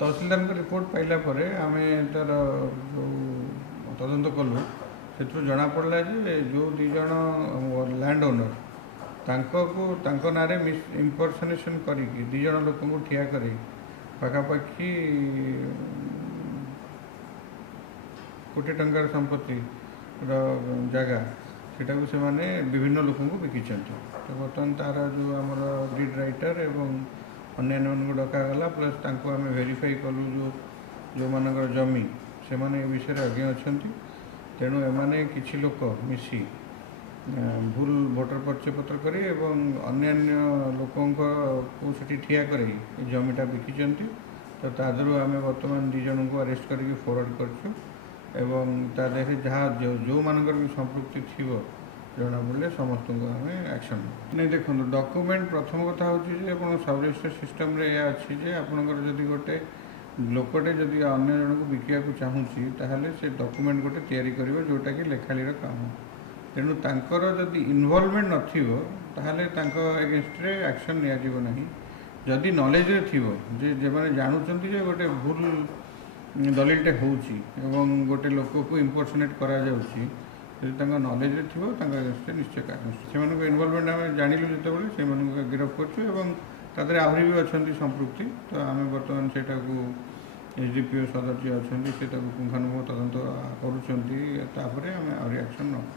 तहसीलदार report पाइला परे आमे तार जो तदंत कलु से जना पड़ा जे जो दी जन लैंड ओनर तांको नारे मिस इम्पर्सनेशन करिकी दी जन लोक को ठिया कर पाखापाखि कोटी टंकार संपत्ति जगह सेटा को से माने विभिन्न लोक को बिकिंट तो बर्तमान तार जो आमर ग्रिड राइटर एवं अन्य को डकागला प्लस तांको आम वेरीफाई कलु जो मानकर जमी से माने ए विषय अज्ञ अच्छा तेणु एमाने किछि लोक मिसी भूल भोटर परिचय पत्र करी एवं अन्यान्य लोकों को सेठी ठिया करी जमीटा बिकिचंती तो तादरू आम बर्तमान दी जन को अरेस्ट करके फॉरवर्ड करछु एवं ता देखे जहाँ जो मानकर भी संपृक्ति थी जना पड़े समस्त को आम एक्शन नहीं देखो डॉक्यूमेंट प्रथम कथा हूँ सब रजिस्टर सिस्टम रे या अच्छी जे आपनकर जदि गोटे लोकटे जदि अन्य जन को बिकिया चाहूँगी ताहले से डॉक्यूमेंट गोटे तैयारी करिवो जोटा कि लेखालीर काम तेणु तांकर जदि इन्वॉल्वमेंट नथिवो ताहले तांको एगेंस्ट रे एक्शन निया जीवो नहीं जदि नॉलेज रे थिवो जे माने जानुचंती जे गोटे भूल दलिलटे होउची एवं गोटे लोक को इम्पर्सनेट करा जाउची जदि नॉलेज थी निश्चय कारण से इनवल्वमेंट आम जानलु जो गिरफ्त कर आहरी भी अच्छा संपृक्ति तो आम बर्तमान से एसडीपीओ सदस्य अच्छा से पुंखानुपुंख तदंत करुँच आम आहरी एक्शन न